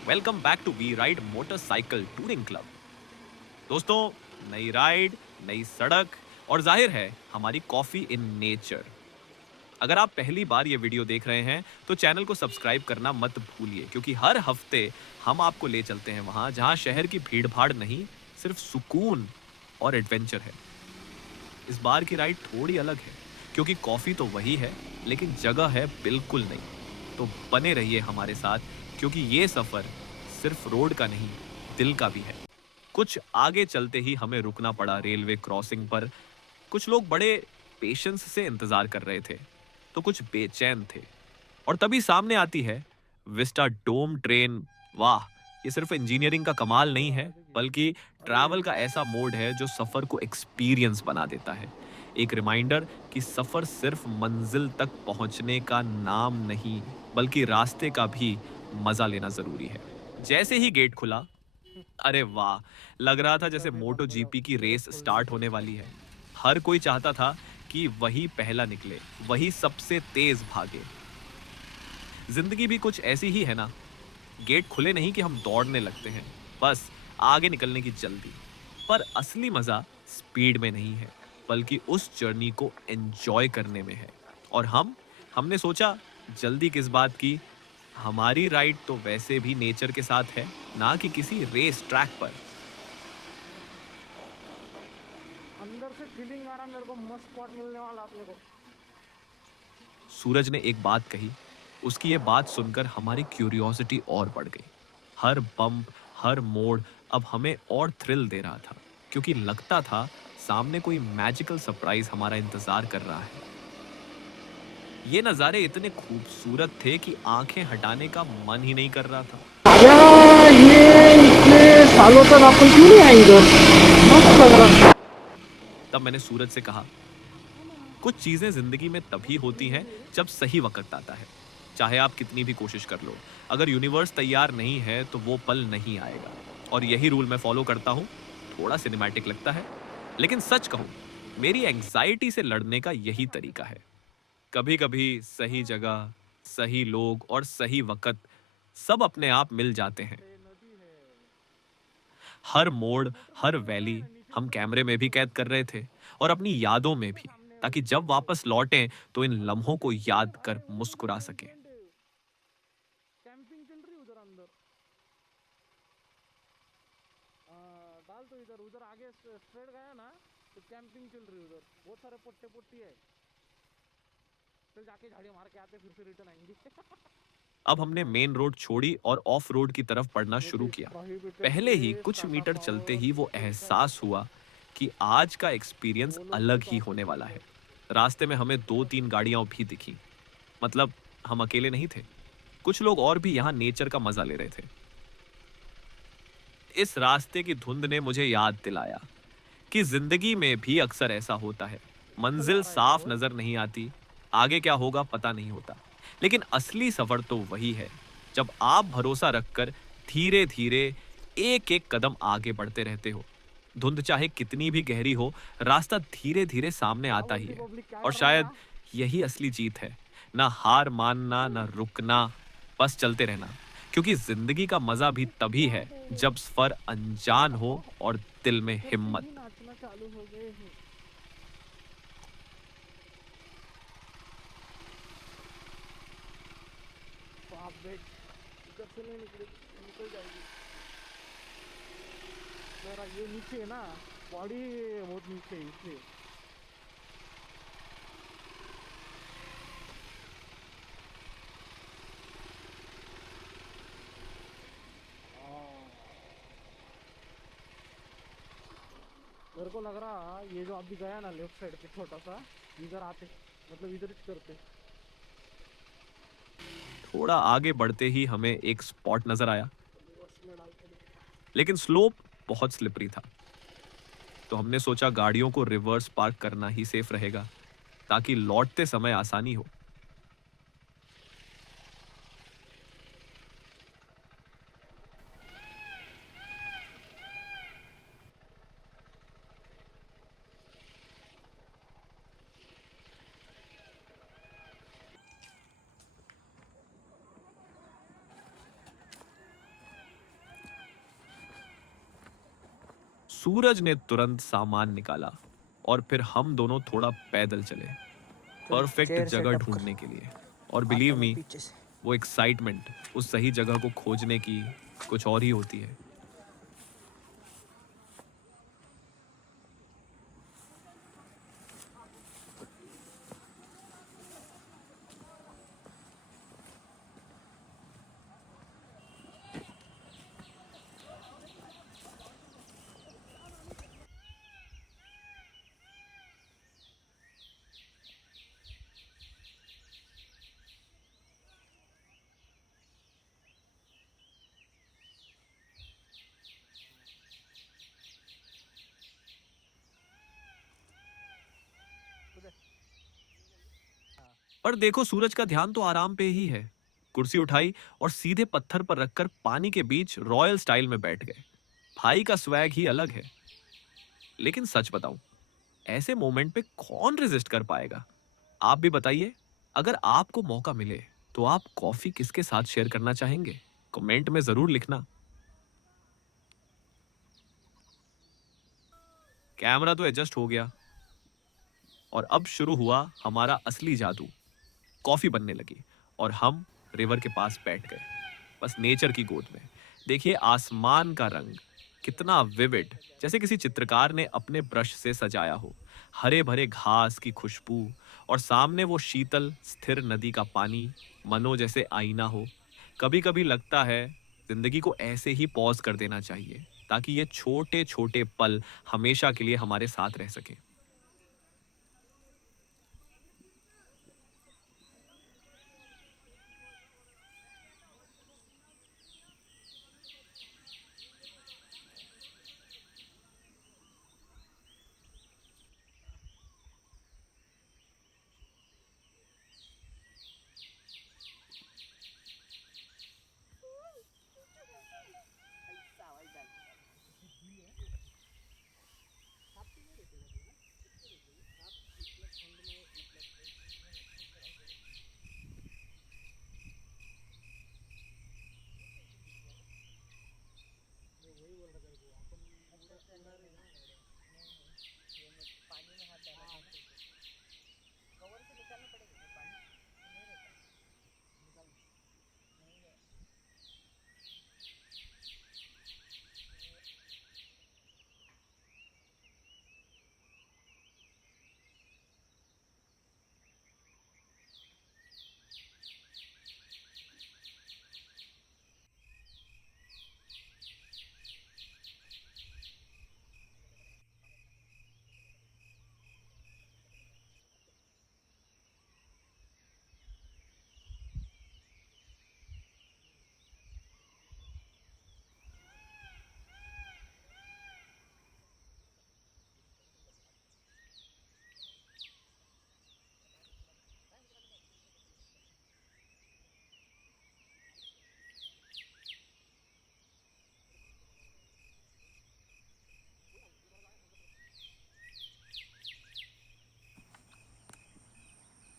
Welcome back to we ride motorcycle touring club. दोस्तों, नई ride, नई सड़क और जाहिर है हमारी कॉफी इन नेचर। अगर आप पहली बार ये वीडियो देख रहे हैं तो चैनल को सब्सक्राइब करना मत भूलिए, क्योंकि हर हफ्ते हम आपको ले चलते हैं वहां जहां शहर की भीड़ भाड़ नहीं, सिर्फ सुकून और एडवेंचर है। इस बार की राइड थोड़ी अलग है, क्योंकि कॉफी तो वही है लेकिन जगह है बिल्कुल नहीं। तो बने रहिए हमारे साथ, क्योंकि ये सफर सिर्फ रोड का नहीं, दिल का भी है। कुछ आगे चलते ही हमें रुकना पड़ा रेलवे क्रॉसिंग पर। कुछ लोग बड़े पेशेंस से इंतजार कर रहे थे, तो कुछ बेचैन थे। और तभी सामने आती है विस्टा डोम ट्रेन। वाह! ये सिर्फ इंजीनियरिंग का कमाल नहीं है, बल्कि ट्रैवल का ऐसा मोड है जो सफर को एक्सपीरियंस बना देता है। एक रिमाइंडर कि सफर सिर्फ मंजिल तक पहुंचने का नाम नहीं, बल्कि रास्ते का भी मजा लेना जरूरी है। जैसे ही गेट खुला, अरे वाह! लग रहा था जैसे मोटो जीपी की रेस स्टार्ट होने वाली है। हर कोई चाहता था कि वही पहला निकले, वही सबसे तेज भागे। जिंदगी भी कुछ ऐसी ही है ना। गेट खुले नहीं कि हम दौड़ने लगते हैं, बस आगे निकलने की जल्दी। पर असली मजा स्पीड में नहीं है, बल्कि उस जर्नी को एंजॉय करने में है। और हमने सोचा, जल्दी किस बात की। हमारी राइड तो वैसे भी नेचर के साथ है, ना कि किसी रेस ट्रैक पर। अंदर से फीलिंग आ रहा मेरे को मस्त स्पॉट मिलने वाला अपने को। सूरज ने एक बात कही। उसकी ये बात सुनकर हमारी क्यूरियोसिटी और बढ़ गई। हर बम्प, हर मोड़ अब हमें और थ्रिल दे रहा था, क्योंकि लगता था सामने कोई मैजिकल सरप्राइज हमारा इंतजार कर रहा है। ये नज़ारे इतने खूबसूरत थे कि आंखें हटाने का मन ही नहीं कर रहा था। यार ये इतने सालों तक अपन क्यों नहीं आए इधर। मस्त लग रहा। तब मैंने सूरज से कहा, कुछ चीजें जिंदगी में तभी होती हैं जब सही वक्त आता है। चाहे आप कितनी भी कोशिश कर लो, अगर यूनिवर्स तैयार नहीं है तो वो पल नहीं आएगा। और यही रूल मैं फॉलो करता हूं। थोड़ा सिनेमैटिक लगता है, लेकिन सच कहूं, मेरी एंग्जाइटी से लड़ने का यही तरीका है। कभी कभी सही जगह, सही लोग और सही वक्त सब अपने आप मिल जाते हैं। हर मोड़, हर वैली हम कैमरे में भी कैद कर रहे थे, और अपनी यादों में भी, ताकि जब वापस लौटें तो इन लम्हों को याद कर मुस्कुरा सकें। कैंपिंग चल रही है उधर अंदर। डाल तो इधर उधर आगे स्ट्रेट गया ना तो कैंपिंग चल रही है उधर। बहुत सारे पट्टे पुट्टी है। चल जाके झाड़ी मार के आते फिर से रिटर्न आएंगे। अब हमने मेन रोड छोड़ी और ऑफ रोड की तरफ पढ़ना शुरू नोटिस किया। प्रोहिबिटेड पहले ही प्लेस कुछ टाटा मीटर चलते पावर ही वो लिखा है एहसास हुआ कि आज का एक्सपीरियंस वो लोग अलग बहुत ही होने ऑफिस वाला है। उधर। रास्ते में हमें दो तीन गाड़ियां भी दिखी। मतलब, हम अकेले नहीं थे। कुछ लोग और भी यहाँ नेचर का मजा ले रहे थे। इस रास्ते की धुंध ने मुझे याद दिलाया कि जिंदगी में भी अक्सर ऐसा होता है। मंजिल चला रहा है इधर साफ वो। नजर नहीं आती, आगे क्या होगा पता नहीं होता। लेकिन असली सफर तो वही है, जब आप भरोसा रखकर धीरे धीरे एक एक कदम आगे बढ़ते रहते हो। धुंध चाहे कितनी भी गहरी हो, रास्ता धीरे धीरे सामने क्या आता ही बोलती है। पब्लिक क्या और कर रहा शायद था। यही असली जीत है। ना हार मानना, ना रुकना, बस चलते रहना। क्योंकि जिंदगी का मजा भी तभी है जब सफर अनजान हो और दिल में ऊपर से हिम्मत। ही नाचना चालू हो गए हैं। तो आप देख इधर से नहीं निकल जाएगी। जरा ये नीचे है ना। बॉडी बहुत नीचे है इसलिए। मेरे को लग रहा ये जो अभी गया ना लेफ्ट साइड पे छोटा सा इधर आते मतलब इधर ही करते। थोड़ा आगे बढ़ते ही हमें एक स्पॉट नजर आया, रिवर्स में डाल के लेकिन स्लोप बहुत स्लिपरी था। तो हमने सोचा गाड़ियों को रिवर्स पार्क करना ही सेफ रहेगा, ताकि लौटते समय आसानी हो। सूरज ने तुरंत सामान निकाला और फिर हम दोनों थोड़ा पैदल चले, तुम परफेक्ट चेयर जगह सेटअप कर, ढूंढने के लिए। और आता बिलीव मैं मी, पीछे से। वो एक्साइटमेंट उस सही जगह को खोजने की कुछ और ही होती है। पर देखो, सूरज का ध्यान तो आराम पे ही है। कुर्सी उठाई और सीधे पत्थर पर रखकर पानी के बीच रॉयल स्टाइल में बैठ गए। भाई का स्वैग ही अलग है। लेकिन सच बताऊं, ऐसे मोमेंट पे कौन रेजिस्ट कर पाएगा? आप भी बताइए। अगर आपको मौका मिले तो आप कॉफी किसके साथ शेयर करना चाहेंगे? कमेंट में जरूर लिखना। कैमरा तो एडजस्ट हो गया और अब शुरू हुआ हमारा असली जादू। कॉफी बनने लगी और हम रिवर के पास बैठ गए, बस नेचर की गोद में। देखिए आसमान का रंग कितना विविड, जैसे किसी चित्रकार ने अपने ब्रश से सजाया हो। हरे भरे घास की खुशबू और सामने वो शीतल स्थिर नदी का पानी, मनो जैसे आईना हो। कभी कभी लगता है जिंदगी को ऐसे ही पॉज कर देना चाहिए, ताकि ये छोटे छोटे पल हमेशा के लिए हमारे साथ रह सके।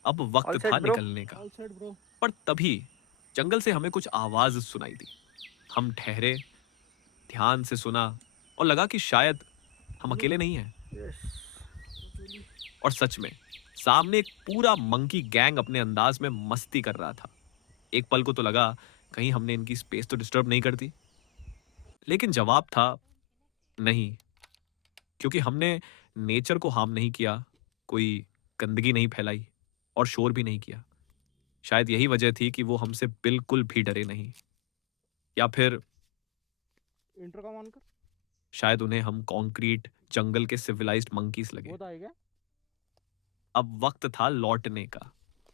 अब वक्त ऑल था सेट ब्रो। निकलने का। All set bro. पर तभी जंगल से हमें कुछ आवाज सुनाई दी। हम ठहरे, ध्यान से सुना और लगा कि शायद हम अकेले नहीं हैं। यस। और सच में सामने एक पूरा मंकी गैंग अपने अंदाज में मस्ती कर रहा था। एक पल को तो लगा कहीं हमने इनकी स्पेस तो डिस्टर्ब नहीं कर दी। लेकिन जवाब था नहीं, क्योंकि हमने नेचर को हार्म नहीं किया, कोई गंदगी नहीं फैलाई और शोर भी नहीं किया। शायद यही वजह थी कि वो हमसे बिल्कुल भी डरे नहीं। या फिर इंट्रो का ऑन कर। शायद उन्हें हम कंक्रीट जंगल के सिविलाइज्ड मंकीज लगे। बहुत आएगा। अब वक्त था लौटने का,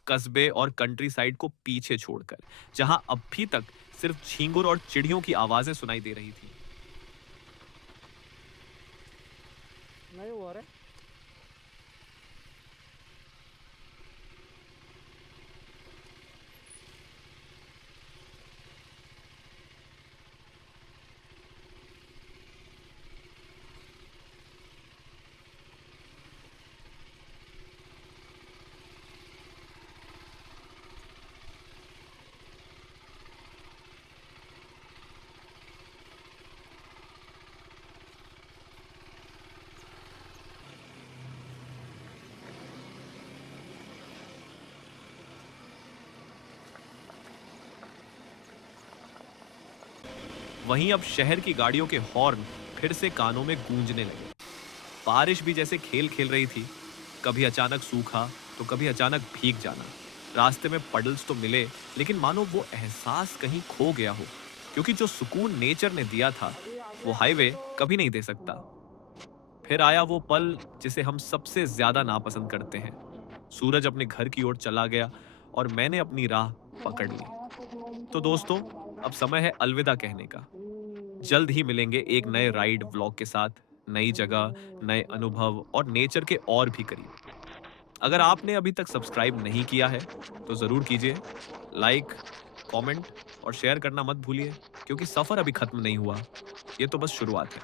कस्बे और कंट्री साइड को पीछे छोड़कर, जहां अब भी तक सिर्फ झींगुर और चिड़ियों की आवाजें सुनाई दे रही थी। नहीं हुआ रे। वहीं अब शहर की गाड़ियों के हॉर्न फिर से कानों में गूंजने लगे। बारिश भी जैसे खेल खेल रही थी, कभी अचानक सूखा तो कभी अचानक भीग जाना। रास्ते में पडल्स तो मिले, लेकिन मानो वो एहसास कहीं खो गया हो, क्योंकि जो सुकून नेचर ने दिया था अभी आगे वो आएंगे हाईवे तो कभी नहीं दे सकता। फिर आया वो पल जिसे हम सबसे ज्यादा नापसंद करते हैं। सूरज अपने घर की ओर चला गया और मैंने अपनी राह पकड़ ली। तो दोस्तों, अब समय है अलविदा कहने का। जल्द ही मिलेंगे एक नए राइड व्लॉग के साथ, नई जगह, नए अनुभव और नेचर के और भी करीब। अगर आपने अभी तक सब्सक्राइब नहीं किया है तो जरूर कीजिए। लाइक, कमेंट और शेयर करना मत भूलिए, क्योंकि सफर अभी खत्म नहीं हुआ, ये तो बस शुरुआत है।